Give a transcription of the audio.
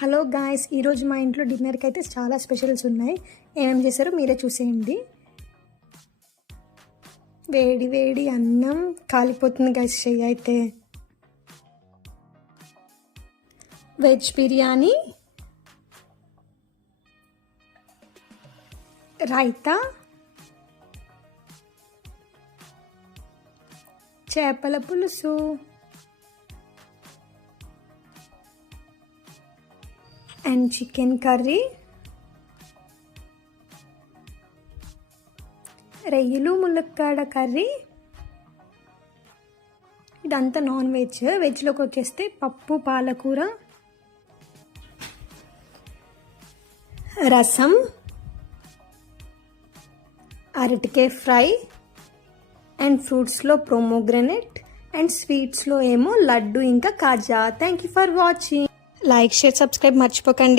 Hello guys, ఈరోజు మా ఇంట్లో డిన్నర్కి అయితే చాలా స్పెషల్స్ ఉన్నాయి. ఏమేమి చేశారో మీరే చూసేయండి. వేడి వేడి అన్నం కాలిపోతుంది గాయ్స్. చెయ్యి అయితే వెజ్ బిర్యానీ, రైతా, చేపల పులుసు, అండ్ చికెన్ కర్రీ, రొయ్యలు ములక్కాడ కర్రీ. ఇదంతా నాన్ వెజ్. వెజ్లోకి వచ్చేస్తే పప్పు, పాలకూర, రసం, అరటికాయ ఫ్రై, అండ్ ఫ్రూట్స్లో ప్రోమోగ్రనేట్, అండ్ స్వీట్స్లో ఏమో లడ్డు ఇంకా కాజా. Thank you for watching. Like, share, subscribe మర్చిపోకండి.